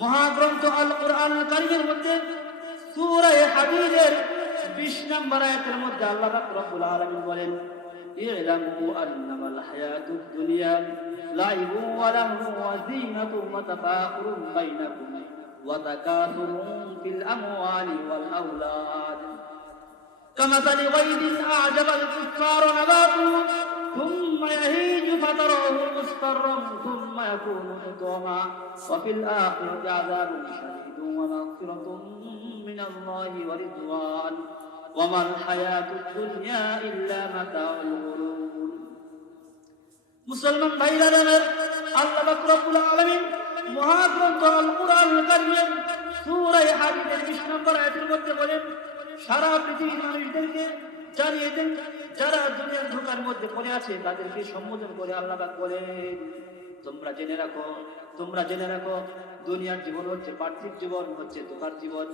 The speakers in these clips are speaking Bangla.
মহাগ্রন্থ আল কুরআনুল কারীমের মধ্যে সূরা হাদীদের 20 নম্বর আয়াতের মধ্যে আল্লাহ পাক রব্বুল আলামিন বলেন, ই'লামু আন্নামাল হায়াতুদ দুনিয়া লাইবুন ওয়া লাহবুন ওয়া যিনাতুন ওয়া তাফাখুরুন বাইনাকুম ওয়া তাকাসুরুন ফিল আমওয়ালি ওয়াল আওলাদ কামাসালি গায়দিন আ'জাবাল কুফফারা নাবাতুহু ثم يهيج فتراه مصفرا ثم يكون حطاما وفي الآخرة عذاب شديد ومغفرة من الله ورضوان وما الحياة الدنيا إلا متاع الغرور. মুসলমান ভাইরা, আল্লাহ পাক রব্বুল আলামিন মহাগ্রন্থ আল কুরআনুল কারীমের সূরা হাদীদের 20 নম্বর আয়াতের মধ্যে বলেন, সারা পৃথিবীর মানুষদেরকে জানিয়ে দেন, যারা দুনিয়ার ধোঁকার মধ্যে পড়ে আছে তাদেরকে সম্বোধন করে আল্লাহ পাক বলেন, তোমরা জেনে রাখো দুনিয়ার জীবন হচ্ছে পার্থিব জীবন, হচ্ছে ধোঁকার জীবন।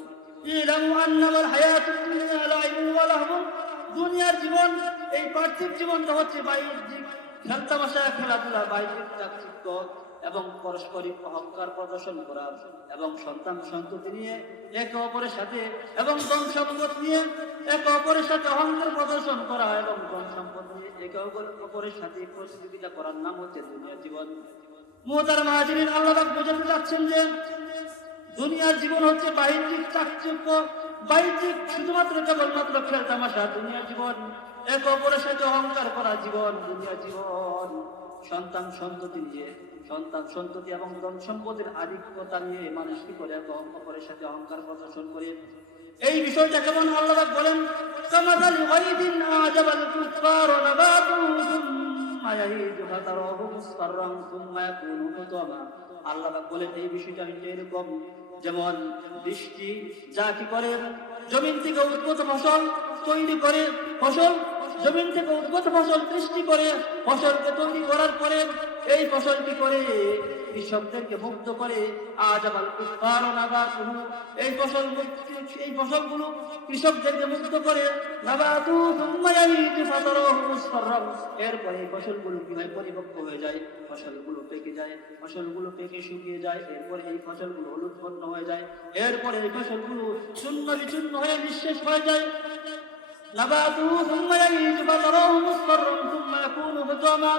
ইলামু আন্নামাল হায়াতুদ দুনিয়া লাইবুন ওয়া লাহবুন, দুনিয়ার জীবন, এই পার্থিব জীবনটা হচ্ছে বাহ্যিক খেলতামাশা, খেলাধুলা, বাহ্যিক চাকচিক্য এবং পারস্পরিক অহংকার প্রদর্শন করা এবং সন্তান সন্ততি নিয়ে একে অপরের সাথে এবং ধন সম্পদ নিয়ে একে অপরের সাথে অহংকার প্রদর্শন করা এবং ধন সম্পদ নিয়ে একে অপরের সাথে প্রতিযোগিতা করার নাম হচ্ছে দুনিয়ার জীবন। মুহতারাম হাজিরিন, আল্লাহ পাক বোঝাতে চাচ্ছেন যে দুনিয়ার জীবন হচ্ছে বাহ্যিক চাকচিক্য, বাহ্যিক শুধুমাত্র কেবলমাত্র খেলতামাশা দুনিয়ার জীবন, একে অপরের সাথে অহংকার করা জীবন দুনিয়ার জীবন, সন্তান সন্ততি এবং ধন সম্পদের আধিক্যতা নিয়ে মানুষ কি করে অপরের সাথে অহংকার প্রদর্শন করে। এই বিষয়টা কেমন আল্লাহ পাক বলেন, কামাসালি গায়দিন আ'জাবাল কুফফারা নাবাতুহু সুম্মা ইয়াহিজু ফাতারাহু মুসফাররান সুম্মা ইয়াকুনু হুতামা। আল্লাহ পাক বলেন এই বিষয়টা এরকম, যেমন বৃষ্টি যা কি করে জমিন থেকে উদ্গত ফসল তৈরি করে, জমিন থেকে উদ্গত ফসল সৃষ্টি করে, ফসলকে তৈরি করার পরে এই ফসল কি করে কৃষকদেরকে মুক্ত করে। আ'জাবাল কুফফারা নাবাতুহু, এই ফসলগুলো কৃষকদেরকে মুক্ত করে। নাবাতুহু সুম্মা ইয়াহিজু ফাতারাহু মুসফাররান, এরপরে এই ফসলগুলো কিভাবে পরিপক্ক হয়ে যায়, ফসলগুলো পেকে শুকিয়ে যায়, এরপরে এই ফসলগুলো হলুদ বর্ণ হয়ে যায়, এরপরে এই ফসলগুলো চূর্ণ বিচূর্ণ হয়ে নিঃশেষ হয়ে যায়। নাবাতুহু সুম্মা ইয়াহিজু ফাতারাহু মুসফাররান সুম্মা ইয়াকুনু হুতামা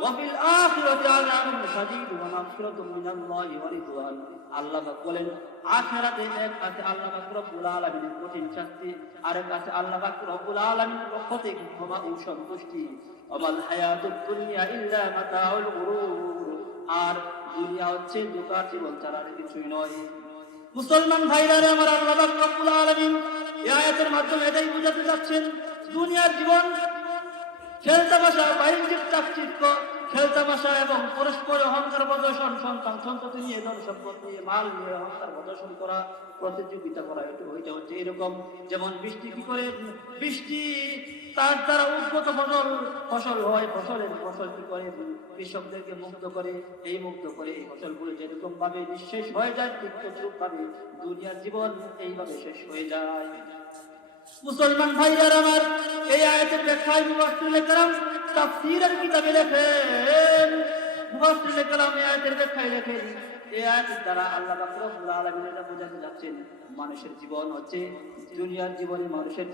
ওয়া ফিল আখিরাতি আযাবুন শাদীদুন ওয়া মাগফিরাতুম মিনাল্লাহি ওয়া রিদওয়ান। আল্লাহ পাক বলেন আখিরাতে এক আছে আল্লাহ পাক রব্বুল আলামিনের কঠিন শাস্তি, আর এক আছে আল্লাহ পাক রব্বুল আলামিনের পক্ষ থেকে ক্ষমা ও সন্তুষ্টি। ওয়ামাল হায়াতুদ দুনিয়া ইল্লা মাতাউল গুরুর, আর দুনিয়া হচ্ছে ধোঁকার জীবন ছাড়া আর কিছুই নয়। মুসলমান ভাইরা আমার, আল্লাহ পাক রব্বুল আলামিন এই আয়াতের মাধ্যমে এটাই বোঝাতে যাচ্ছেন, দুনিয়ার জীবন খেলতামাশা, বাহ্যিক চাকচিক্য, খেলতামাশা এবং পরস্পর অহংকার প্রদর্শন, সন্তান সন্ততি নিয়ে ধন সম্পদ নিয়ে মাল নিয়ে অহংকার প্রদর্শন করা, প্রতিযোগিতা করা, এটা হচ্ছে এরকম। যেমন বৃষ্টি কি করে, বৃষ্টি তার দ্বারা উদ্গত ফসল হয়, ফসল কি করে কৃষকদেরকে মুক্ত করে, এই ফসলগুলো যেরকম ভাবে নিঃশেষ হয়ে যায় ঠিক তদ্রূপ ভাবে দুনিয়ার জীবন এইভাবে শেষ হয়ে যায়। মুসলমান ভাইরা আমার, এই আয়াতের ব্যাখ্যায় মুফাসসিরুল কেরাম তাফসীরের কিতাবে লেখেন, মুফাসসিরুল কেরাম এই আয়াতের ব্যাখ্যায় লেখেন, এই আয়াতের দ্বারা আল্লাহ পাক রব্বুল আলামিন এটা বোঝাতে যাচ্ছেন মানুষের জীবন হচ্ছে দুনিয়ার জীবনে, মানুষের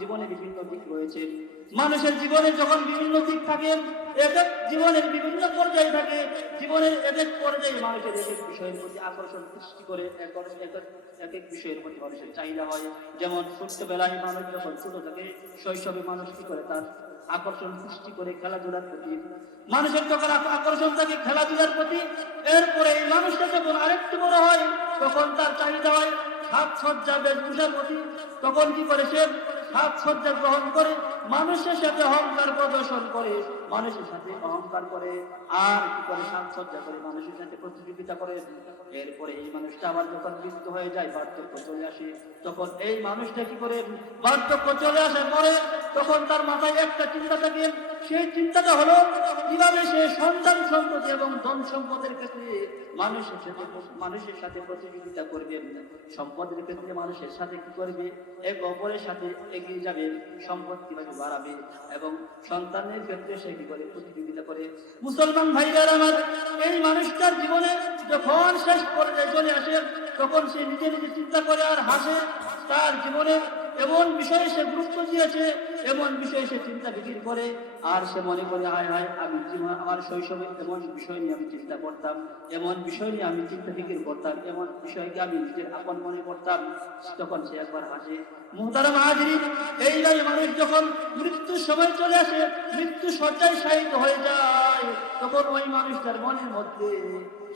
জীবনে বিভিন্ন দিক রয়েছে। মানুষের জীবনে যখন বিভিন্ন দিক থাকে, এক জীবনের বিভিন্ন পর্যায় থাকে, জীবনের এক পর্যায়ে মানুষের এক বিষয়ের প্রতি আকর্ষণ সৃষ্টি করে, এক বিষয়ের প্রতি মানুষের চাহিদা হয়। যেমন ছোট্টবেলায় মানুষ যখন ছোট থাকে, শৈশবে মানুষ কি করে তার আকর্ষণ সৃষ্টি করে খেলাধুলার প্রতি, মানুষের যখন আকর্ষণ থাকে খেলাধুলার প্রতি, এরপরে এই মানুষটা যখন আরেকটু বড় হয় তখন তার চাহিদা হয় সাজসজ্জা বেশভূষার প্রতি, তখন কি করে সে সাজসজ্জা গ্রহণ করে, মানুষের সাথে অহংকার প্রদর্শন করে, মানুষের সাথে অহংকার করে, আর কি করে সাজসজ্জা করে মানুষের সাথে প্রতিযোগিতা করে। এরপরে এই মানুষটা আবার যখন বৃদ্ধ হয়ে যায়, বার্ধক্য চলে আসে, তখন এই মানুষটা কি করে বার্ধক্য চলে আসার পরে তখন তার মাথায় একটা চিন্তা থাকে, সেই চিন্তাটা হলো কিভাবে সে সন্তান সম্পত্তি এবং ধন সম্পদের ক্ষেত্রে মানুষের সাথে প্রতিযোগিতা করবে, সম্পদের ক্ষেত্রে মানুষের সাথে কি করবে, এক অপরের সাথে এগিয়ে যাবে, সম্পদ কিভাবে বাড়াবে এবং সন্তানের ক্ষেত্রে সে কি করে প্রতিযোগিতা করে। মুসলমান ভাইরা আমার, এই মানুষটার জীবনে যখন শেষ পর্যায়ে চলে আসে তখন সে নিজে নিজে চিন্তা করে আর হাসে। তার জীবনে এমন বিষয়ে সে গুরুত্ব দিয়েছে, এমন বিষয়ে সে চিন্তা ফিকির করে, আর সে মনে করে হায় হায় আমি আমার শৈশবে এমন বিষয় নিয়ে আমি চিন্তা করতাম, এমন বিষয় নিয়ে আমি চিন্তা ফিকির করতাম, এমন বিষয়কে আমি নিজের আপন মনে করতাম। তখন সে একবার হাসে। মুহতারাম হাজিরিন, এইভাবে মানুষ যখন মৃত্যুর সময় চলে আসে, মৃত্যু শয্যায় শায়িত হয়ে যায়, তখন ওই মানুষটার মনের মধ্যে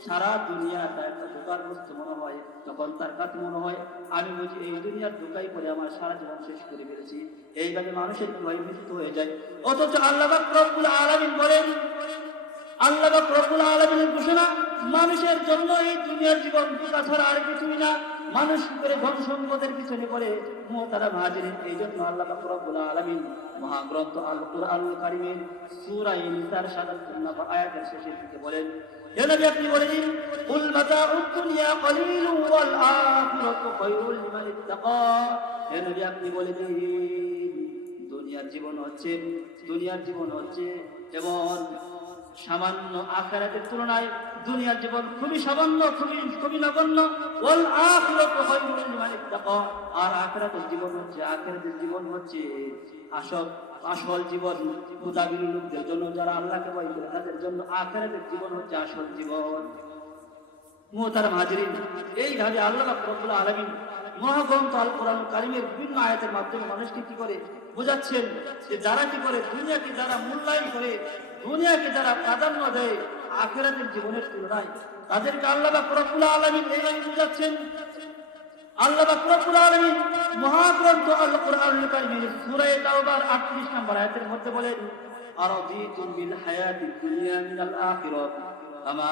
সারা দুনিয়াটা একটা ধোকার বস্তু মনে হয়। তখন তার কাছে মনে হয় আমি বুঝি এই দুনিয়ার ধোকাই করে আমার সারা জীবন শেষ করে ফেলেছি। এইভাবে মানুষের কি হয়, মৃত্যু হয়ে যায়। অথচ আল্লাহ পাক রব্বুল আলামিন বলেন, আল্লাহ পাক রব্বুল আলামিনের ঘোষণা, মানুষের জন্য এই দুনিয়ার জীবন ধোঁকা ছাড়া আর কিছুই না। মানুষ করে ধন সম্পদের পিছনে পড়ে। মুহতারাম হাজিরিন, এই জন্য আল্লাহ পাক রব্বুল আলামিন মহাগ্রন্থ আল কুরআনুল কারীমের সূরা নিসার ৭৭ নম্বর আয়াতের শেষের দিকে বলেন, হে নবী আপনি বলে দিন, কুল মাতাউদ দুনিয়া কলিলুন ওয়াল আখিরাতু খায়রুল লিমান ইত্তাকা। হে নবী আপনি বলে দিন, দুনিয়ার জীবন হচ্ছে এমন সামান্য, আখিরাতের তুলনায় দুনিয়ার জীবন খুবই সামান্য, খুবই নগণ্য। ওয়াল আখিরাতু খায়রুল লিমান ইত্তাকা, আর আখিরাতের জীবন হচ্ছে আসল জীবন। মুতাবিল লোকদের জন্য, যারা আল্লাহকে ভয় করে তাদের জন্য আখিরাতের জীবন হচ্ছে আসল জীবন। মুহতারাম হাজিরিন, এইভাবে আল্লাহ পাক রব্বুল আলামিন মহাগ্রন্থ আল কোরআনুল কারীমের বিভিন্ন আয়াতের মাধ্যমে মানুষকে কি করে বোঝাচ্ছেন যে যারা কি করে দুনিয়াকে যারা মূল্যায়ন করে, দুনিয়াকে যারা প্রাধান্য দেয় আখিরাতের জীবনের তুলনায়, তাদেরকে আল্লাহ পাক রব্বুল আলামিন এইভাবে বোঝাচ্ছেন। আল্লাহ পাক রব্বুল আলামিন মহাগ্রন্থ আল কোরআনুল কারীমের সূরা তাওবার 38 নম্বর আয়াতের মধ্যে বলেন, আরাদিতুম বিল হায়াতিদ দুনিয়া মিনাল আখিরাহ আমা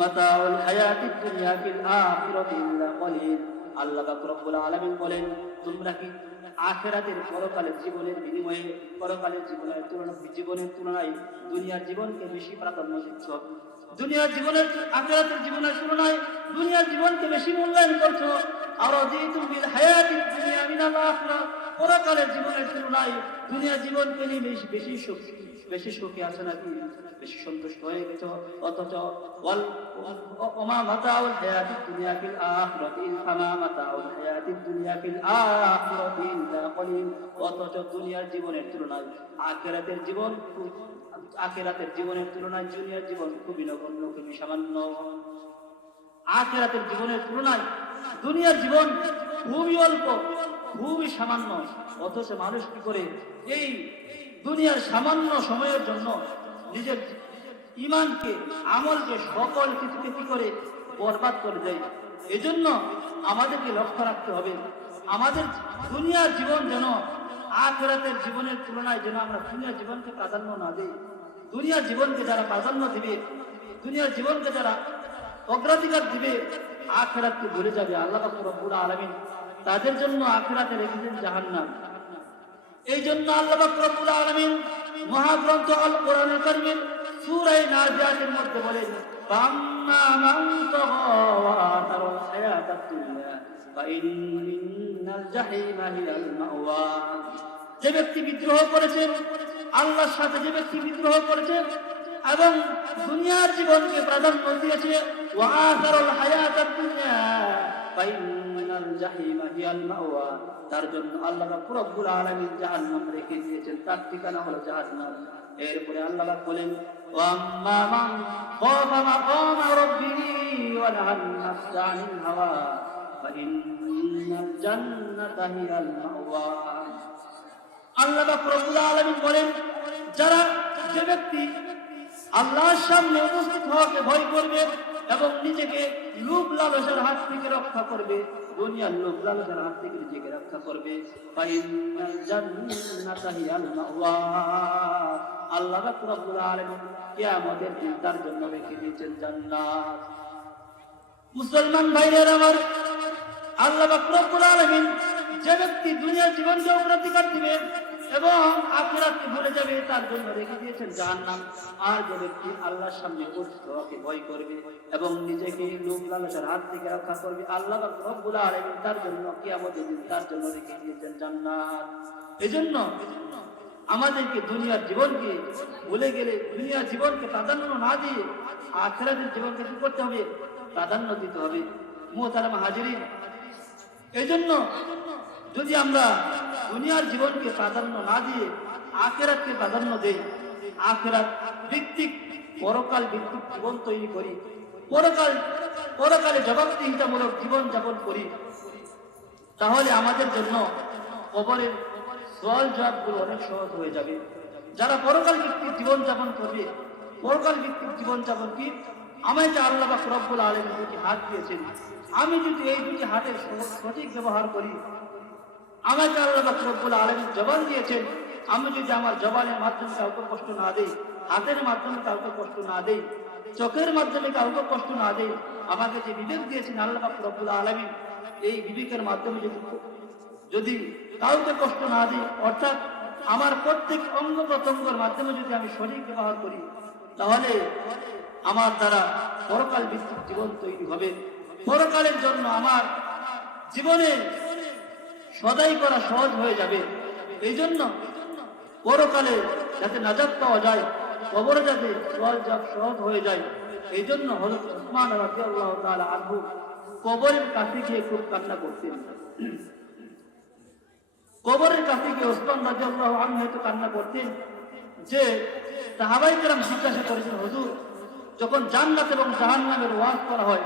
মাতাউল হায়াতিদ দুনিয়া ফিল আখিরাতি ইল্লা কলিল। আল্লাহ পাক রব্বুল আলামিন বলেন, তোমরা কি আখিরাতের পরকালের জীবনের বিনিময়ে, পরকালের জীবনের তুলনায় দুনিয়ার জীবনকে বেশি প্রাধান্য দিচ্ছ? দুনিয়ার জীবনের আখিরাতের জীবনের তুলনায় দুনিয়ার জীবনকে বেশি মূল্যায়ন করছো। আরাদিতুম বিল হায়াতিদ দুনিয়া মিনাল আখিরাহ, পরকালের জীবনের তুলনায় দুনিয়ার জীবনকে নিয়ে বেশি সুখী আছো নাকি, বেশি সন্তুষ্ট হয়ে গেছো? অথচ ওমা মাতাউল হায়াতিদ দুনিয়া ফিল আখিরাতি ফামা মাতাউল হায়াতিদ দুনিয়া ফিল আখিরাতি ইল্লা কলিল। অথচ দুনিয়ার জীবনের তুলনায় আখিরাতের জীবনের তুলনায় দুনিয়ার জীবন খুবই নগণ্য, খুবই সামান্য। আখিরাতের জীবনের তুলনায় দুনিয়ার জীবন খুবই অল্প, খুবই সামান্য। অথচ মানুষ কি করে এই দুনিয়ার সামান্য সময়ের জন্য নিজের ঈমানকে, আমলকে, সকল কিছুকে কি করে বরবাদ করে দেয়। এজন্য আমাদেরকে লক্ষ্য রাখতে হবে, আমাদের দুনিয়ার জীবন যেন আখিরাতের জীবনের তুলনায় যেন আমরা দুনিয়ার জীবনকে প্রাধান্য না দিই। দুনিয়ার জীবনকে যারা প্রাধান্য দিবে, দুনিয়ার জীবনকে যারা অগ্রাধিকার দিবে, আখিরাতকে ভুলে যাবে। আল্লাহ পাক রব্বুল আলামিন তাদের জন্য আখিরাতে রেখেছেন জাহান্নাম। এই জন্য আল্লাহ পাক রব্বুল আলামিন মহাগ্রন্থ আল কোরআনুল কারীমের সূরা নাজিয়াতের মধ্যে বলেন, ফাম্মা মান তাগা ওয়া আতারাল হায়াতাদ দুনিয়া ফাইন্নাল জাহিমা হিয়াল মাওয়া। যে ব্যক্তি বিদ্রোহ করেছে আল্লাহর সাথে, যে ব্যক্তি বিদ্রোহ করেছে এবং দুনিয়ার জীবনকে প্রাধান্য দিয়েছে, ওয়া আতারাল হায়াতাদ দুনিয়া ফাইন্নাল জাহিমা হিয়াল মাওয়া, তার জন্য আল্লাহ পাক রব্বুল আলামিন জাহান্নাম রেখে দিয়েছেন, তার ঠিকানা হলো জাহান্নাম। এরপরে আল্লাহ পাক বলেন, ওয়াম্মা মান খাফা মাকামা রাব্বিহি ওয়া নাহান নাফসা আনিল হাওয়া ফাইন্নাল জান্নাতা হিয়াল মাওয়া। আল্লাহ পাক রব্বুল আলামিন বলেন, যে ব্যক্তি আল্লাহর সামনে উপস্থিত হওয়াকে ভয় করবে এবং নিজেকে লোভ লালসার হাত থেকে রক্ষা করবে, দুনিয়ার লোভ লালসার হাত থেকে নিজেকে রক্ষা করবে, ফাইনাল জান্নাতা হিয়াল মাওয়া। আল্লাহ পাক রব্বুল আলামিন কিয়ামতের দিন তার জন্য রেখে দিয়েছেন জান্নাত। মুসলমান ভাইরা আমার, আল্লাহ পাক রব্বুল আলামিন যে ব্যক্তি দুনিয়ার জীবনকে অগ্রাধিকার দিবে এবং আখিরাতকে ভুলে যাবে, তার জন্য রেখে দিয়েছেন জাহান্নাম। আর যে ব্যক্তি আল্লাহর সামনে উপস্থিত হওয়াকে ভয় করবে এবং নিজেকে লোভ লালসার হাত থেকে রক্ষা করবে, আল্লাহ পাক রব্বুল আলামিন তার জন্য কিয়ামতের দিন তার জন্য রেখে দিয়েছেন জান্নাত। এজন্য আমাদেরকে দুনিয়ার জীবনকে ভুলে গেলে, দুনিয়ার জীবনকে প্রাধান্য না দিয়ে আখিরাতের জীবনকে কি করতে হবে? প্রাধান্য দিতে হবে। মুহতারাম হাজিরিন, এই জন্য যদি আমরা দুনিয়ার জীবনকে প্রাধান্য না দিয়ে আখিরাতকে প্রাধান্য দেই, আখিরাত ভিত্তিক পরকাল ভিত্তিক জীবন তৈরি করি, পরকালে জবাবদিহিতামূলক জীবন যাপন করি, তাহলে আমাদের জন্য কবরের সওয়াল জবাবগুলো অনেক সহজ হয়ে যাবে। যারা পরকাল ভিত্তিক জীবন যাপন করবে, পরকাল ভিত্তিক জীবন যাপন কি? আমায় যে আল্লাহ পাক রব্বুল আলামিন দুটি হাত দিয়েছেন, আমি যদি এই দুটি হাতের সঠিক ব্যবহার করি, আমাকে আল্লাহ পাক রব্বুল আলামিন জবান দিয়েছেন, আমি যদি আমার জবানের মাধ্যমে কাউকে কষ্ট না দেই, হাতের মাধ্যমে কাউকে কষ্ট না দেই, চোখের মাধ্যমে কাউকে কষ্ট না দেই, আমাকে যে বিবেক দিয়েছেন আল্লাহ পাক রব্বুল আলামিন, এই বিবেকের মাধ্যমে যদি কাউকে কষ্ট না দিই, অর্থাৎ আমার প্রত্যেক অঙ্গ প্রত্যঙ্গের মাধ্যমে যদি আমি সঠিক ব্যবহার করি, তাহলে আমার দ্বারা পরকাল ভিত্তিক জীবন তৈরি হবে। পরকালের জন্য আমার জীবনে সদাই করা সহজ হয়ে যাবে। এই জন্য পরকালে যাতে নাজাত পাওয়া যায়, কবরে যাতে সহজ হয়ে যায়, এই জন্য হযরত উসমান রাদিয়াল্লাহু তাআলা আনহু কবরের কাছে গিয়ে খুব কান্না করতেন। কবরের কাছে গিয়ে উসমান রাদিয়াল্লাহু আনহু তো কান্না করতেন যে সাহাবায়ে কেরাম জিজ্ঞাসা করেছেন, হুজুর, যখন জান্নাত এবং জাহান্নামের ওয়াজ করা হয়,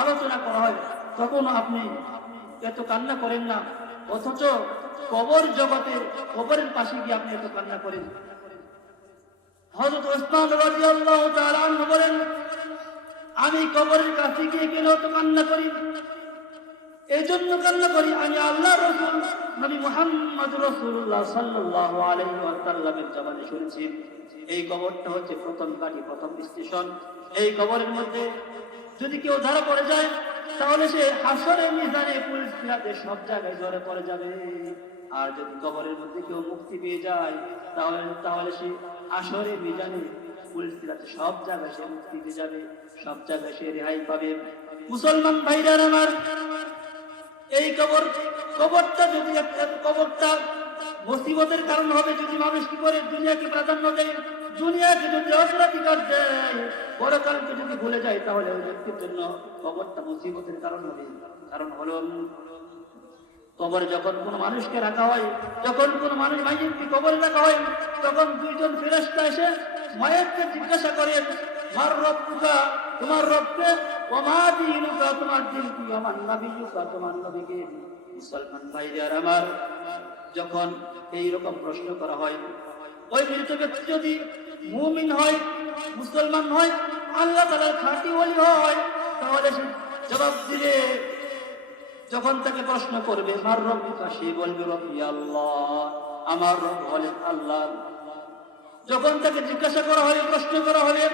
আলোচনা করা হয়, তখন আপনি এত কান্না করেন না, অথচ কবর জগতে কবরের পাশে গিয়ে আপনি এত কান্না করেন। হযরত উসমান রাদিয়াল্লাহু তাআলা আনহু বলেন, আমি কবরের কাছে গিয়ে কেন এত কান্না করি? এই জন্য কান্না করি, আমি আল্লাহর রাসূল নবী মুহাম্মদ রাসূলুল্লাহ সাল্লাল্লাহু আলাইহি ওয়াসাল্লামের জবানে শুনেছি, এই কবরটা হচ্ছে প্রথম ঘাঁটি, প্রথম স্টেশন। এই কবরের মধ্যে যদি কেউ ধরা পড়ে যায়, তাহলে সে হাসরের মিজানে, পুলিশ ফিরাতে সব জায়গায় ধরে পড়ে যাবে। আর যদি কবরের মধ্যে কেউ মুক্তি পেয়ে যায়, তাহলে সে হাসরের মিজানে, পুলিশ ফিরাতে সব জায়গায় সে মুক্তি পেয়ে যাবে, সব জায়গায় সে রেহাই পাবে। মুসলমান ভাইরা আমার, এই কবরটা যদি কবরটা মুসিবতের কারণ হবে, যদি মানুষ কি করে দুনিয়াকে প্রাধান্য দেয়, দুনিয়াকে যদি অগ্রাধিকার দেয়, পরকালকে যদি ভুলে যায়, তাহলে ওই ব্যক্তির জন্য কবরটা মুসিবতের কারণ হবে। কারণ হলো, কবরে যখন কোনো মানুষকে রাখা হয়, যখন কোনো মানুষ মাইয়িতকে কবরে রাখা হয়, তখন দুইজন ফেরেশতা এসে মায়েরকে জিজ্ঞাসা করেন, মার রব্বুকা, তোমার রবকে, ওয়া মা দীনুকা, তোমার দিন কি, ওয়া মান নাবিয়ুকা, তোমার নবীকে। মুসলমান ভাইরা আমার, যখন এই রকম প্রশ্ন করা হয়, ওই মৃত ব্যক্তি যদি মুমিন হয়, মুসলমান হয়, আল্লাহ তাআলার খাঁটি ওলি হয়, তাহলে সে জবাব দিলে, যখন তাকে প্রশ্ন করবে মার রব্বুকা, সে বলবে রব্বি আল্লাহ, আমার রব হলেন আল্লাহ। যখন তাকে জিজ্ঞাসা করা হবে, প্রশ্ন করা হবে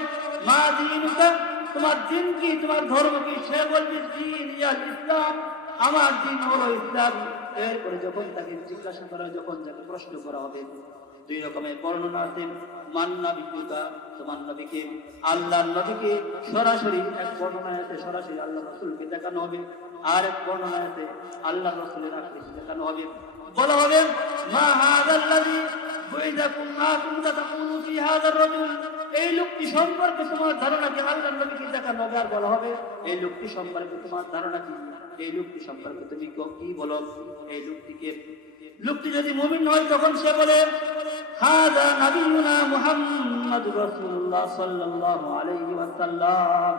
মা দীনুকা, তোমার দিন কি, তোমার ধর্ম কি, সে বলবে দ্বীন ইয়াল ইসলাম, আমার দিন হলো ইসলাম। এরপরে যখন তাকে জিজ্ঞাসা করা, যখন তাকে প্রশ্ন করা হবে, দুই রকমের বর্ণনা আছে। মান নাবিয়ুকা, তোমার নবীকে, আল্লাহর নবীকে সরাসরি এক বর্ণনায় আছে সরাসরি আল্লাহ রাসূলকে দেখানো হবে, আর এক বর্ণনায় আছে আল্লাহ রাসূলের আকৃতি দেখানো হবে। বলা হবে মা হাযাল্লাযী বুইদাকুম মা কুনতা তাকুলু ফি হাযার রাজুল, এই লোকটি সম্পর্কে তোমার ধারণা কি? আল্লাহর নবীকে দেখানো হবে, আর বলা হবে এই লোকটি সম্পর্কে তোমার ধারণা কি, এই লোকটি সম্পর্কে তুমি কি বলো? এই লোকটি যদি মুমিন হয়, তখন সে বলে হাযা নাবিয়ুনা মুহাম্মাদুর রাসূলুল্লাহ সাল্লাল্লাহু আলাইহি ওয়াসাল্লাম,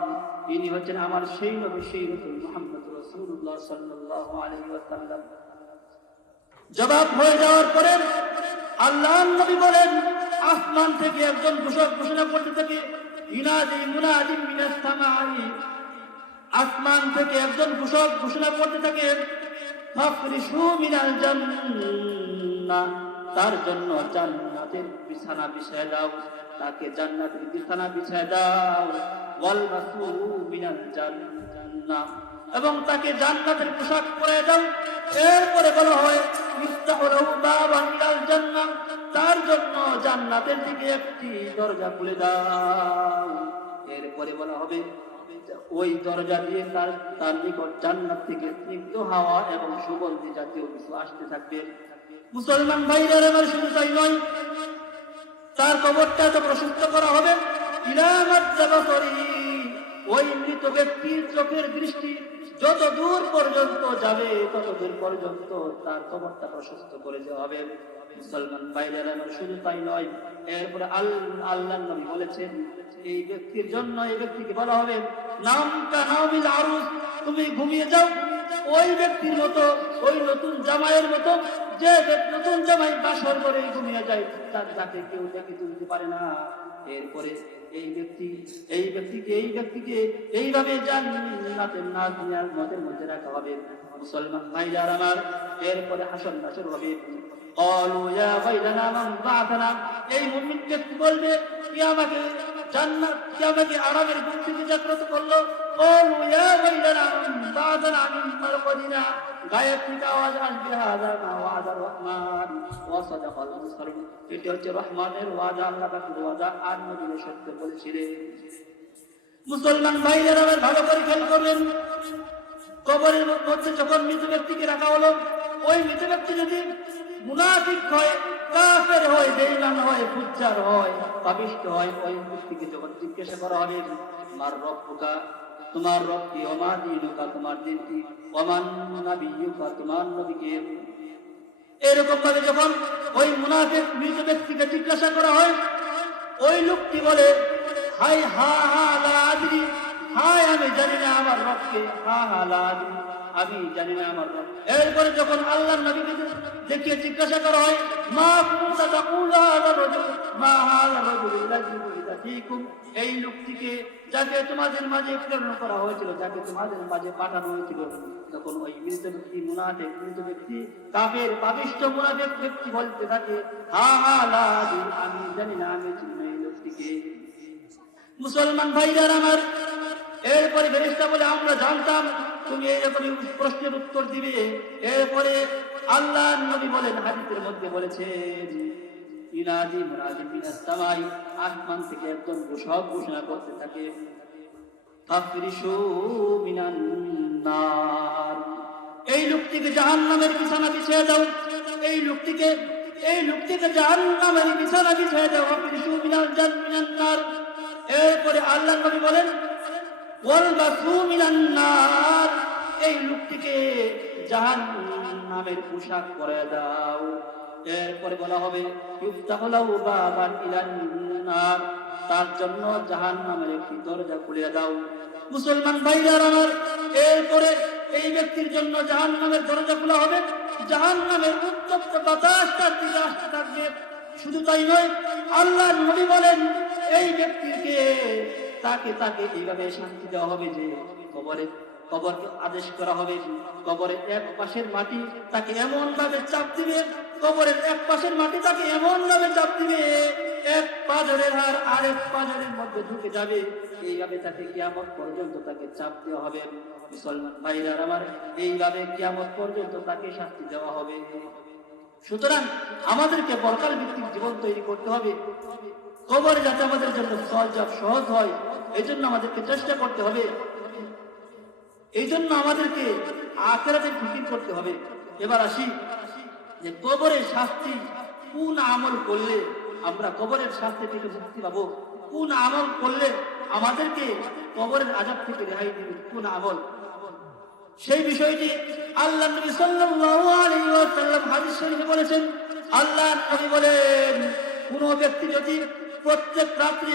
ইনি হচ্ছেন আমার সেই নবী, সেই রাসূল মুহাম্মদুর রাসূলুল্লাহ সাল্লাল্লাহু আলাইহি ওয়াসাল্লাম। জবাব হয়ে যাওয়ার পরে আল্লাহর নবী বলেন, আসমান থেকে একজন ঘোষক ঘোষণা করতে থাকে, ইনাদি মুনাদিম মিনাস সামাই, আসমান থেকে একজন ঘোষক ঘোষণা করতে থাকে, ফাফরিশু মিনাল জান্নাহ, তার জন্য জান্নাতের বিছানা বিছায় দাও, তাকে জান্নাতের বিছানা বিছায় দাও, ওয়াল মাসু মিনাল জান্নাহ, এবং তাকে জান্নাতের পোশাক পরিয়ে দাও। এরপরে বলা হয় ইফতাহু বাবান ইলাল জান্নাহ, তার জন্য জান্নাতের দিকে একটি দরজা খুলে দাও। এরপরে বলা হবে ওই দরজা দিয়ে তার নিকট জান্নাত থেকে স্নিগ্ধ হাওয়া এবং সুগন্ধি জাতীয় কিছু আসতে থাকবে। মুসলমান ভাইরা আমার, শুধু তাই নয়, তার কবরটা তো প্রশস্ত করা হবে, ওই মৃত ব্যক্তির চোখের দৃষ্টি যত দূর পর্যন্ত যাবে তত দূর পর্যন্ত তার কবরটা প্রশস্ত করে দেওয়া হবে। মুসলমান ভাইরা, শুধু তাই নয়, এরপরে আল্লাহ নবী বলেছেন এই ব্যক্তির জন্য, এই ব্যক্তিকে বলা হবে নামকা নামিল আরুস, তুমি ঘুমিয়ে যাও ওই ব্যক্তির মতো, ওই নতুন জামাইয়ের মতো, যে নতুন জামাই বাসর করে ঘুমিয়ে যায়, তাকে কেউ ডেকে তুলতে পারে না। এরপরে এই ব্যক্তিকে এইভাবে জান্নাতের নাজিয়ার মধ্যে রাখা হবে। মুসলমান ভাইরা আমার, এরপরে হাসর নাসর হবে। قالوا يا ويلنا من بعثنا, এই মুমিন ব্যক্তি বলবে কে আমাকে আরামের ঘুম থেকে জাগ্রত করলো। قالوا يا ويلنا من بعثنا من مرقدنا, গায়েব থেকে আওয়াজ আসবে হাযা মা ওয়াদা রহমান ওয়া সাদাকাল মুরসালুন, এটা হচ্ছে রহমানের ওয়াদা, আল্লাহ পাকের ওয়াদা, আর নবী সত্য বলেছিলেন। মুসলমান ভাইরা আমার, ভালো করে খেয়াল করবেন, কবরের মধ্যে যখন মৃত ব্যক্তিকে রাখা হলো, ওই মৃত ব্যক্তি যদি মুনাফিক হয়, কাফের হয়, বেঈমান হয়, ফুজ্জার হয়, পাপিষ্ঠ হয়, ওই ব্যক্তিকে যখন জিজ্ঞাসা করা হবে তোমার রব্বুকা, তোমার রব কি, ওমা দীনুকা, তোমার দিন কি, ওমান নাবিয়্যুকা, তোমার নবী কে, এরকম ভাবে যখন ওই মুনাফিক মৃত ব্যক্তিকে জিজ্ঞাসা করা হয়, ওই লোকটি বলে হাই হা হা লা আদরি, হাই আমি জানি না আমার রবকে, হা হা লা আদরি, আমি জানি না আমার রব। এরপরে যখন আল্লাহর নবীকে দেখিয়ে জিজ্ঞাসা করা হয় মা কুনতা তাকুলু হাযা রাজুল, মা হাযা রাজুলুল্লাযী বুইসা ফীকুম, এই লোকটিকে যাকে তোমাদের মাঝে প্রেরণ করা হয়েছিল, যাকে তোমাদের মাঝে পাঠানো হয়েছিল, তখন ওই মৃত ব্যক্তি, মুনাফিক মৃত ব্যক্তি, কাফের পাপিষ্ঠ মুনাফিক ব্যক্তি বলতে থাকে হা হা লা আদরি, আমি জানি না, আমি চিনি না এই লোকটিকে। মুসলমান ভাইরা আমার, এরপরে ফেরেশতা বলে আমরা জানতাম তুমি এরকমই প্রশ্নের উত্তর দিবে। এরপরে আল্লাহর নবী বলেন, হাদিসের মধ্যে বলেছেন ইনাদি মুনাদি মিনাস সামাই, আসমান থেকে একজন ঘোষণা করতে থাকে আফরিশু মিনান নার, এই লোকটিকে জাহান্নামের বিছানা বিছিয়ে দাও, এই লোকটিকে জাহান্নামের বিছানা বিছিয়ে দাও, আফরিশু মিনান নার। এরপরে আল্লাহর নবী বলেন ওয়ালবাসু মিনান নার, এই লোকটিকে জাহান্নামের পোশাক পরে দাও। এরপরে বলা হবে ইফতাহু লাহু বাবান ইলান নার, তার জন্য জাহান্নামের একটি দরজা খুলে দাও। মুসলমান ভাইরা আমার, এরপরে এই ব্যক্তির জন্য জাহান্নামের দরজা খোলা হবে, জাহান্নামের উত্তপ্ত বাতাস তার দিকে আসতে থাকবে। শুধু তাই নয়, আল্লাহর নবী বলেন এই ব্যক্তিকে তাকে এইভাবে শান্তি দেওয়া হবে যে কবরকে আদেশ করা হবে, কবরের এক পাশের মাটি তাকে এমন ভাবে চাপ দিবে, কবরের এক পাশের মাটি তাকে এমন ভাবে চাপ দিবে, এক পাজরের হাড় আরেক পাজরের মধ্যে ঢুকে যাবে, এইভাবে তাকে কিয়ামত পর্যন্ত তাকে চাপ দেওয়া হবে। মুসলমান ভাইরা আমার, এইভাবে কিয়ামত পর্যন্ত তাকে শাস্তি দেওয়া হবে। সুতরাং আমাদেরকে পরকাল ভিত্তিক জীবন তৈরি করতে হবে, কবরে যাতে আমাদের জন্য সহজ হয়, এই জন্য আমাদেরকে চেষ্টা করতে হবে, এই জন্য আমাদেরকে আখিরাতের ফিকির করতে হবে। এবার আসি যে কবরের শাস্তি কোন আমল করলে আমরা কবরের শাস্তি থেকে মুক্তি পাবো, কোন আমল করলে আমাদেরকে কবরের আযাব থেকে রেহাই দিবে, কোন আমল, সেই বিষয়টি আল্লাহ নবী সাল্লাল্লাহু আলাইহি ওয়াসাল্লাম হাদিস শরীফে বলেছেন। আল্লাহ নবী বলেন কোন ব্যক্তি যদি প্রত্যেক রাত্রে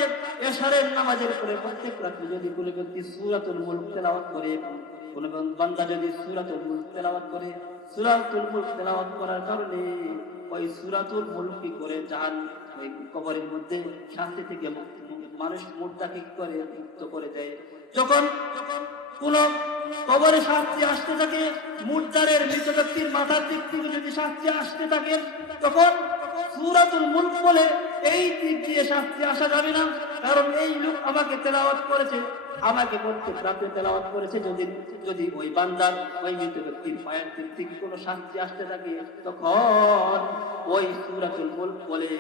এশারের নামাজের পরে প্রত্যেক রাত্রে যদি কোনো ব্যক্তি সূরাতুল মুলক তেলাওয়াত করে, কোন বান্দা যদি সূরাতুল মুলক তেলাওয়াত করে, সূরাতুল মুলক তেলাওয়াত করার কারণে ওই সূরাতুল মুলক করে ওই কবরের মধ্যে শাস্তি থেকে মানুষ মুর্দাকে করে মুক্ত করে দেয়। যখন কোন কবরে শাস্তি আসতে থাকে, মুর্দারের মৃত ব্যক্তির মাথার দিক থেকে যদি শাস্তি আসতে থাকে, তখন সূরাতুল মুলক বলে এই দিক দিয়ে শাস্তি আসা যাবে না, কারণ এই লোক আমাকে তেলাওয়াত করেছে, আমাকে প্রত্যেক রাতে তেলাওয়াত করেছে। যদি ওই বান্দার ওই মৃত ব্যক্তির পায়ের দিক থেকে কোনো শাস্তি আসতে থাকে, তখন ওই সূরাতুল মুলক বলে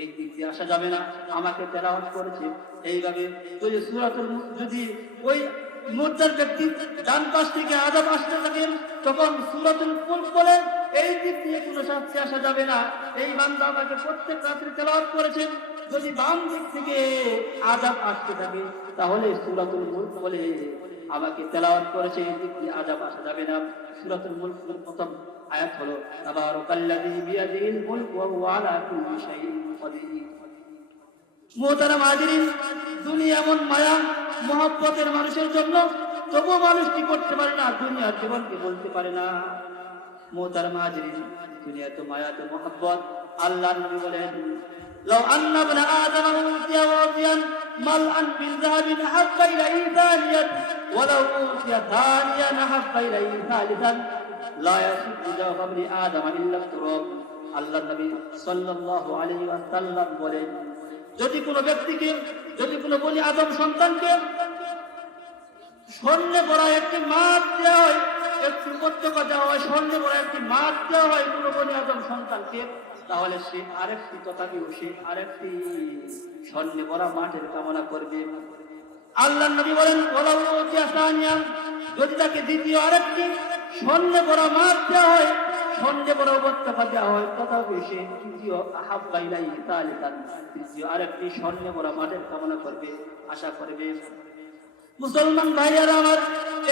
এই দিক দিয়ে আসা যাবে না, আমাকে তেলাওয়াত করেছে। এইভাবে যদি সূরাতুল মুলক যদি ওই মুর্দার ব্যক্তি ডান পাশ থেকে আযাব আসতে থাকে, তখন সূরাতুল মুলক বলে এই দিক দিয়ে কোনো শাস্তি আসা যাবে না, এই বান্দা আমাকে প্রত্যেক রাত্রে তেলাওয়াত করেছে, যদি বাম দিক থেকে আযাব আসতে থাকে তাহলে সূরাতুল মুলক বলে আমাকে তেলাওয়াত করেছে এই দিক দিয়ে আযাব আসা যাবে না। সূরাতুল মুলকের প্রথম আয়াত হলো তাবারাকাল্লাযী বিয়াদিহিল মুলক ওয়া হুয়া আলা কুল্লি শাইইন কাদির। মুহতারাম হাজিরিন, দুনিয়া এমন মায়া মহব্বতের মানুষের জন্য, তবুও মানুষ কি করতে পারে না, দুনিয়ার জীবনকে বলতে পারে না। মুহতারাম হাজিরিন, দুনিয়া তো মায়া তো মহব্বত। আল্লাহর নবী বলেন লাউ আন্না ইবনা আদম উতিয়া ওয়াদিয়ান মালআন মিন যাহাবিন হাব্বা ইলাইহি তানিয়াত ওয়া লাউ উতিয়া তানিয়ান হাব্বা ইলাইহি সালিসান লা ইয়াসুদু জাওফা ইবনি আদম ইল্লা তুরাব। আল্লাহর নবী সাল্লাল্লাহু আলাইহি ওয়াসাল্লাম বলেন, যদি কোনো ব্যক্তিকে, যদি কোনো বনি আদম সন্তানকে স্বর্ণে ভরা একটি মাঠ দেওয়া হয়, একটি উপত্যকা দেওয়া হয়, স্বর্ণে ভরা একটি মাঠ দেওয়া হয় কোনো বনি আদম সন্তানকে, তাহলে সে আরেকটি তথাপিও সে আরেকটি স্বর্ণে ভরা মাঠের কামনা করবে। আল্লাহর নবী বলেন ওয়ালাউ উতিয়া সানিয়া, যদি তাকে দ্বিতীয় আরেকটি স্বর্ণে ভরা মাঠ দেওয়া হয়, স্বর্ণে ভরা উপত্যকা দেওয়া হয়, তথাপি সে তৃতীয় আহাব্বা ইলাইহি সালিসান, তৃতীয় আরেকটি স্বর্ণে ভরা মাঠের কামনা করবে, আশা করবে। মুসলমান ভাইয়েরা আমার,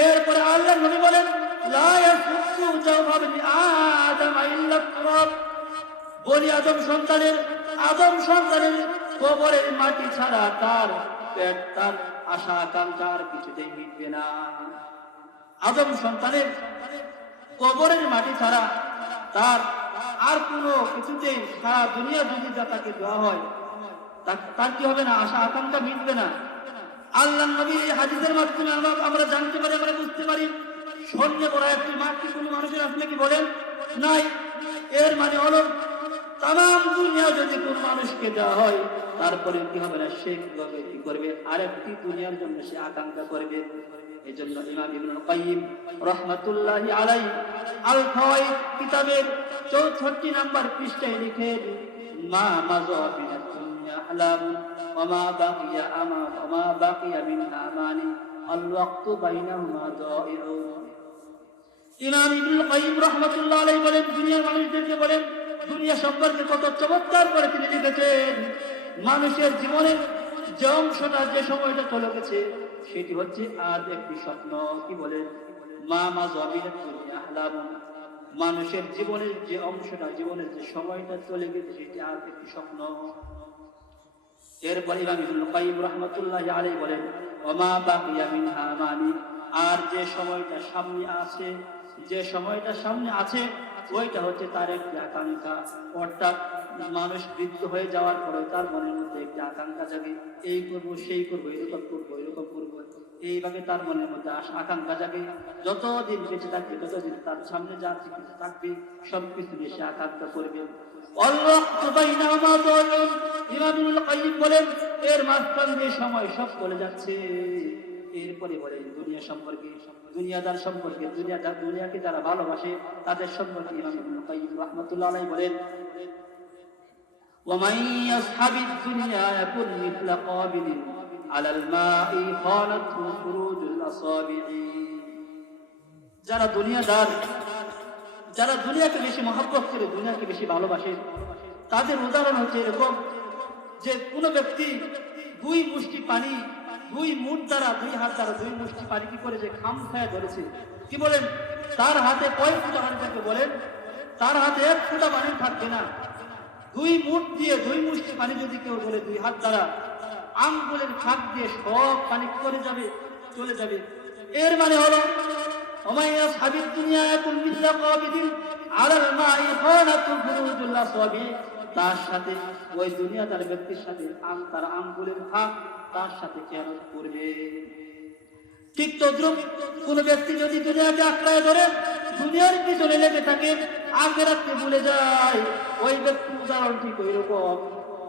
এরপরে আল্লাহর নবী বলেন লা ইয়াসুদু জাওফা ইবনি আদম ইল্লা তুরাব। বনি আদম সন্তানের কবরের মাটি ছাড়া তার পেট, তার আশা আকাঙ্ক্ষার কিছুতেই মিটবে না। আদম সন্তানের কবরের মাটি ছাড়া তার আর কোনো কিছুতেই সারা দুনিয়া যদি তাকে দেওয়া হয় তার কি হবে না, আশা আকাঙ্ক্ষা মিটবে না। আল্লাহর নবীর এই হাদিসের মাধ্যমে আমরা জানতে পারি, আমরা বুঝতে পারি স্বর্ণে ভরা একটি মাঠ কি কোনো মানুষের আসলে কি বলেন নাই। এর মানে হলো তাম দুনিয়া যদি কোন মানুষকে দেওয়া হয়, তারপরে কি হবে না, সে কি করবে, আরেকটি দুনিয়ার জন্য সে আকাঙ্ক্ষা করবে। এই জন্য ইমাম ইবনুল কাইয়িম রাহমাতুল্লাহি আলাইহি আল ফাওয়াইদ কিতাবের 64 নম্বর পৃষ্ঠায় লিখেন মা মাজা বিনাদ দুনিয়া আহলাম ওয়া মা বাকিয়া মিনহা আমানি আল ওয়াক্তু বাইনাহুমা দাইউ। ইমাম ইবনুল কাইয়িম রাহমাতুল্লাহি আলাইহি বলেন, দুনিয়ার মানুষদেরকে বলেন দুনিয়া সম্পর্কে কত চমৎকার করে তিনি লিখেছেন, মানুষের জীবনের যে অংশটা, যে সময়টা চলে গেছে সেটি হচ্ছে আজ একটি স্বপ্ন। কি বলেন মা মাজা বিনাদ দুনিয়া আহলাম, মানুষের জীবনের যে অংশটা, জীবনের যে সময়টা চলে গেছে সেটি আজ একটি স্বপ্ন। এরপর ইমাম ইবনুল কাইয়িম রাহমাতুল্লাহি আলাইহি বলেন ওয়া মা বাকিয়া মিনহা আমানি, আর যে সময়টা সামনে আছে, যে সময়টা সামনে আছে ওইটা হচ্ছে তার একটি আকাঙ্ক্ষা। অর্থাৎ মানুষ বৃদ্ধ হয়ে যাওয়ার পরে তার মনের মধ্যে একটি আকাঙ্ক্ষা জাগে, এই করবো, সেই করবো, এরকম করবো, এরকম করবো, এইভাবে তার মনের মধ্যে আকাঙ্ক্ষা জাগে। যতদিন বেঁচে থাকবে ততদিন তার সামনে যা কিছু থাকবে সবকিছু বেশি আকাঙ্ক্ষা করবে। ইমাম ইবনুল কাইয়িম বলেন এর মাঝখান দিয়ে সময় সব চলে যাচ্ছে। এরপরে বলেন দুনিয়া সম্পর্কে, দুনিয়াদার সম্পর্কে, দুনিয়াকে যারা ভালোবাসে তাদের সম্পর্কে ইমাম ইবনুল কাইয়িম রাহমাতুল্লাহি আলাইহি বলেন ওয়া মান ইয়াসহাবিদ দুনিয়া ইয়াকুন মিথলা কাবিলিন আলাল মাই খানাতু ফুরুজুল আসাবি'i। যারা দুনিয়াদার, যারা দুনিয়াকে বেশি মহব্বত করে, দুনিয়াকে বেশি ভালোবাসে, তাদের উদাহরণ হচ্ছে এরকম যে কোনো ব্যক্তি দুই মুষ্টি পানি, দুই মুঠ দ্বারা, দুই হাত দ্বারা দুই মুষ্টি পানি কি করে যে খাম খায় ধরেছে, কি বলেন তার হাতে কয় ফুটা পানি থাকবে বলেন, তার হাতে এক ফুটা পানি থাকবে না। দুই মুঠ দিয়ে দুই মুষ্টি পানি যদি কেউ ধরে দুই হাত দ্বারা, আঙ্গুলের ফাঁক দিয়ে সব পানি করে যাবে, চলে যাবে। এর মানে হলো ওমাইয়া সাবিত দুনিয়া ইয়াকুল মিথলা কাবিদিন আলাল মাই খানাতু ফুরুজুল আসাবি, তার সাথে ওই দুনিয়াদার ব্যক্তির সাথে তার আঙ্গুলের ফাঁক তার সাথে কেয়ারত করবে। ঠিক তদ্রুপ কোন ব্যক্তি যদি দুনিয়াকে আঁকড়ায় ধরে দুনিয়ার পিছনে লেগে থাকে, আখিরাতকে ভুলে যায়, ওই ব্যক্তির উদাহরণ ঠিক ওইরকম,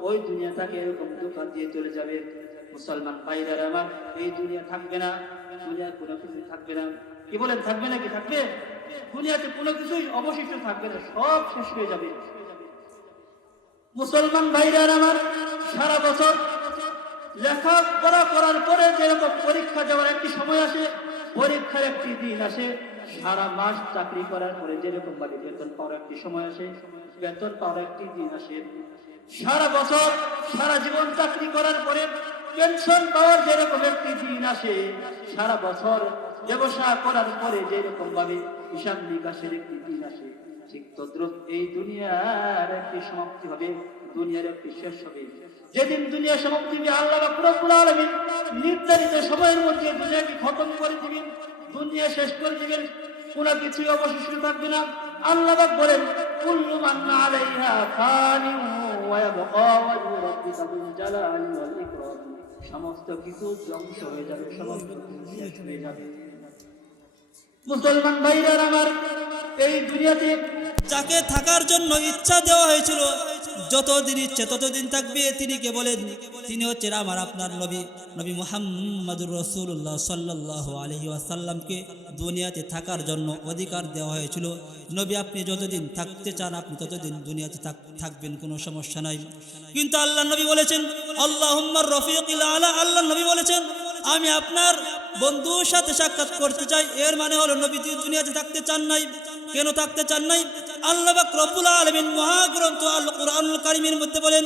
ওই দুনিয়া তাকে এরকম ধোঁকা দিয়ে চলে যাবে। মুসলমান ভাইরা আমার, এই দুনিয়া থাকবে না, দুনিয়ায় কোনো কিছু থাকবে না। কি বলেন থাকবে নাকি? থাকবে। দুনিয়াতে কোনো কিছুই অবশিষ্ট থাকবে না, সব শেষ হয়ে যাবে। মুসলমান ভাইরা আমার, সারা বছর লেখাপড়া করার পরে যেরকম পরীক্ষা দেওয়ার একটি সময় আসে, পরীক্ষার একটি দিন আসে, সারা মাস চাকরি করার পরে যেরকম ভাবে বেতন পাওয়ার একটি সময় আসে, বেতন পাওয়ার একটি দিন আসে, সারা বছর সারা জীবন চাকরি করার পরে পেনশন পাওয়ার যেরকম একটি দিন আসে, সারা বছর ব্যবসা করার পরে যেরকম ভাবে হিসাব নিকাশের একটি দিন আসে, ঠিক তদ্রুপ এই দুনিয়ার একটি সমাপ্তি হবে, দুনিয়ার একটি শেষ হবে। যেদিন দুনিয়া সমাপ্তি হবে, আল্লাহ রাব্বুল আলামিন নির্ধারিত সময়ের মধ্যে দুনিয়াকে খতম করে দিবেন, দুনিয়া শেষ করে দিবেন, কোনো কিছুই অবশিষ্ট থাকবে না। আল্লাহ পাক বলেন, কুল্লু মান আলাইহা ফানিন ওয়া ইয়াবকা ওয়াজহু রাব্বিকা যুল জালালি ওয়াল ইকরাম। সমস্ত কিছু ধ্বংস হয়ে যাবে, সমস্ত কিছু শেষ হয়ে যাবে। মুসলমান ভাইরা আমার, এই দুনিয়াতে যাকে থাকার জন্য ইচ্ছা দেওয়া হয়েছিল, যতদিন ইচ্ছে ততদিন থাকবে, তিনি কে বলেন? তিনি হচ্ছেন আমার আপনার নবী, নবী মুহাম্মদুর রাসূলুল্লাহ সাল্লাল্লাহু আলাইহি ওয়াসাল্লামকে দুনিয়াতে থাকার জন্য অধিকার দেওয়া হয়েছিল। নবী, আপনি যতদিন থাকতে চান আপনি ততদিন দুনিয়াতে থাকবেন, কোনো সমস্যা নাই। কিন্তু আল্লাহ নবী বলেছেন, আল্লাহুম্মা রফিকুল আলা, আল্লাহ নবী বলেছেন, আমি আপনার বন্ধুর সাথে সাক্ষাৎ করতে চাই। এর মানে হলো নবী দুনিয়াতে থাকতে চান নাই। কেন থাকতে চান নাই? আল্লাহ পাক রব্বুল আলামিন মহাগ্রন্থ আল কুরআনুল কারীমের মধ্যে বলেন,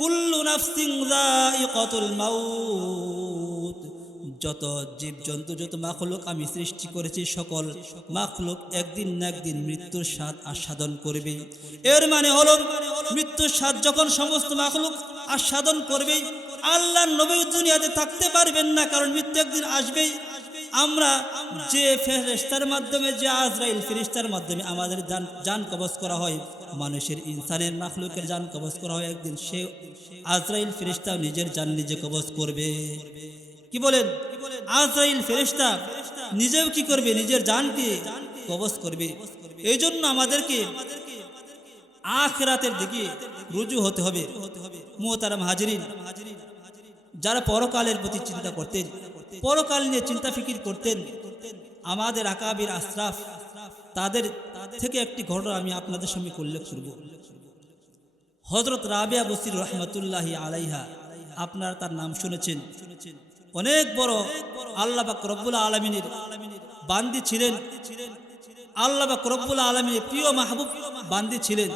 কুল্লু নাফসিন যায়িকাতুল মাউত। যত জীবজন্তু, যত মাখলুক আমি সৃষ্টি করেছি, সকল মাখলুক একদিন না একদিন মৃত্যুর স্বাদ আস্বাদন করবে। এর মানে হলো মৃত্যুর স্বাদ যখন সমস্ত মাখলুক আস্বাদন করবে, আল্লাহ নবী দুনিয়াতে থাকতে পারবেন না, কারণ মৃত্যু একদিন আসবেই। আমরা যে ফেরেশতার মাধ্যমে, যে আজরাইল ফেরেশতার মাধ্যমে আমাদের জান কবজ করা হয়, মানুষের, ইনসানের, মাখলুকের জান কবজ করা হয়, একদিন সে আজরাইল ফেরেশতা নিজের জান নিজে কবজ করবে। কি বলেন? আজরাইল ফেরেশতা নিজেও কি করবে? নিজের জানকে কবজ করবে। এই জন্য আমাদেরকে আখিরাতের দিকে রুজু হতে হবে। মুহতারাম হাজিরিন, যারা পরকালের প্রতি চিন্তা করতেন, পরকাল নিয়ে চিন্তা ফিকির করতেন, আমাদের আকাবির আশরাফ, তাদের থেকে একটি ঘটনা আমি আপনাদের সামনে উল্লেখ করব। হযরত রাবিয়া বসরি রহমাতুল্লাহি আলাইহা, আপনারা তার নাম শুনেছেন। অনেক বড় আল্লাহ পাক রব্বুল আলামিনের বান্দি ছিলেন। আল্লাহ পাক রব্বুল আলামিনের প্রিয় মাহবুব বান্দি ছিলেন,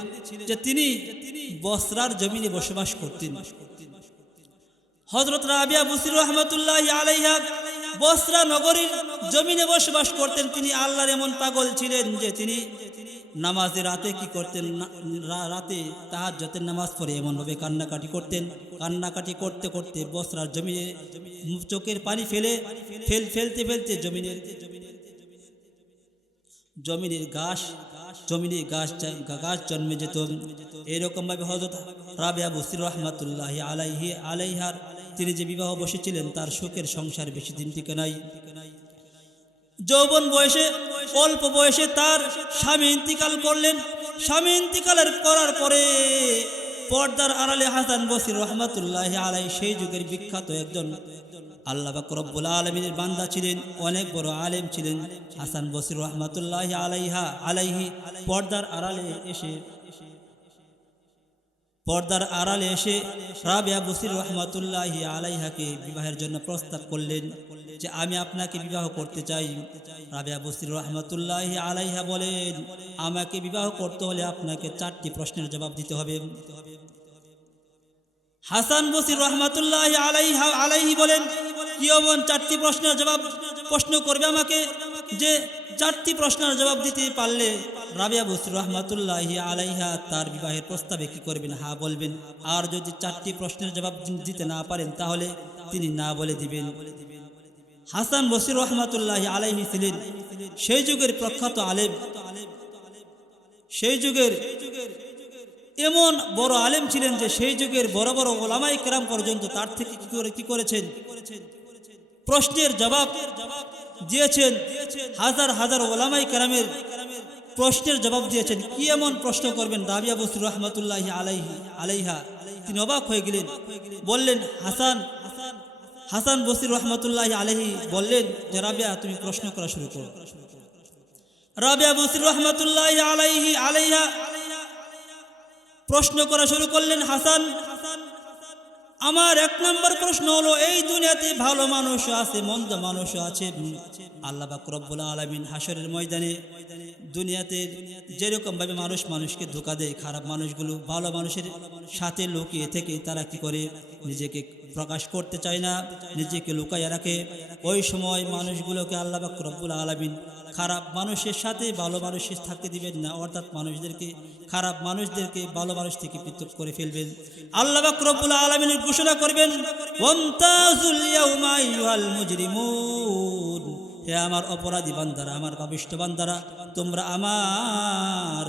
যে তিনি বসরার জমিনে বসবাস করতেন। হযরত রাবিয়া বসরি রাহমাতুল্লাহি আলাইহা বসরা নগরীর জমিনে বসবাস করতেন। তিনি আল্লাহর এমন পাগল ছিলেন যে তিনি নামাজে রাতে কি করতেন? রাতে তাহাজ্জুদের নামাজ পড়ে এমনভাবে কান্নাকাটি করতেন। কান্নাকাটি করতে করতে বসরার জমিনে চোখের পানি ফেলতে ফেলতে জমিনের ঘাস জন্মে যেত। এরকম ভাবে হযরত রাবিয়া বসরি রাহমাতুল্লাহি আলাইহার তিনি যে বিবাহ বসেছিলেন, তার সুখের সংসার বেশি দিন টিকে নাই। যৌবন বয়সে, অল্প বয়সে তার স্বামী ইন্তিকাল করলেন। স্বামী ইন্তিকালের করার পরে পর্দার আড়ালে হাসান বসরি রাহমাতুল্লাহি আলাইহি, সেই যুগের বিখ্যাত একজন আল্লাহ পাক রব্বুল আলামিনের বান্দা ছিলেন, অনেক বড় আলেম ছিলেন। হাসান বসরি রাহমাতুল্লাহি আলাইহি পর্দার আড়ালে এসে রাবিয়া বসরি রাহমাতুল্লাহি আলাইহাকে বিবাহের জন্য প্রস্তাব করলেন, যে আমি আপনাকে বিবাহ করতে চাই। রাবিয়া বসরি রাহমাতুল্লাহি আলাইহা বলেন, আমাকে বিবাহ করতে হলে আপনাকে 4টি প্রশ্নের জবাব দিতে হবে। হাসান বসরি রাহমাতুল্লাহি আলাইহি বলেন, কি এমন 4টি প্রশ্নের জবাব প্রশ্ন করবে আমাকে, যে 4টি প্রশ্নের জবাব দিতে পারলে রাবিয়া বসরি রাহমাতুল্লাহি আলাইহা তার বিবাহের প্রস্তাবে কি করবেন? হ্যাঁ বলবেন। আর যদি 4টি প্রশ্নের জবাব দিতে না পারেন, তাহলে তিনি না বলে দিবেন। হাসান বসরি রাহমাতুল্লাহি আলাইহি ছিলেন সেই যুগের প্রখ্যাত আলেম, সেই যুগের এমন বড় আলেম ছিলেন যে সেই যুগের বড় বড় ওলামায়ে কেরাম পর্যন্ত তার থেকে কি করেছেন? প্রশ্নের জবাব দিয়েছেন। হাজার হাজার ওলামায়ে কেরামের প্রশ্নের জবাব দিয়েছেন। কি এমন প্রশ্ন করবেন? রাবিয়া বসরি রাহমাতুল্লাহি আলাইহা তিনি অবাক হয়ে গেলেন। বললেন, হাসান বসরি রাহমাতুল্লাহি আলাইহি বললেন যে, রাবিয়া তুমি প্রশ্ন করা শুরু করো। রাবিয়া বসরি রাহমাতুল্লাহি আলাইহা প্রশ্ন করা শুরু করলেন, হাসান আমার এক নম্বর প্রশ্ন হলো, এই দুনিয়াতে ভালো মানুষও আছে, মন্দ মানুষও আছে। আল্লাহ পাক রব্বুল আলামিন হাশরের ময়দানে দুনিয়াতে যেরকম ভাবে মানুষ মানুষকে ধোঁকা দেয়, খারাপ মানুষগুলো ভালো মানুষের সাথে লুকিয়ে থেকে তারা কি করে, নিজেকে প্রকাশ করতে চায় না, নিজেকে লুকাইয়া রাখে। ওই সময় মানুষগুলোকে আল্লাহ পাক রব্বুল আলামিন খারাপ মানুষের সাথে ভালো মানুষের থাকতে দিবেন না, অর্থাৎ মানুষদেরকে, খারাপ মানুষদেরকে ভালো মানুষ থেকে পৃথক করে ফেলবেন। আল্লাহ পাক রব্বুল আলামিন ঘোষণা করবেন, ওয়ামতাজুল ইয়াউমা আইয়ুহাল মুজরিমুন, হে আমার অপরাধী বান্দারা, আমার পাপিষ্ঠ বান্দারা, তোমরা আমার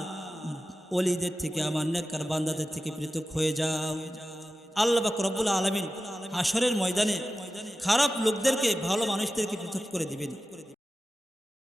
ওলিদের থেকে, আমার নেককার বান্দাদের থেকে পৃথক হয়ে যাও। আল্লাহ পাক রব্বুল আলামিন হাশরের ময়দানে খারাপ লোকদেরকে ভালো মানুষদেরকে পৃথক করে দিবেন।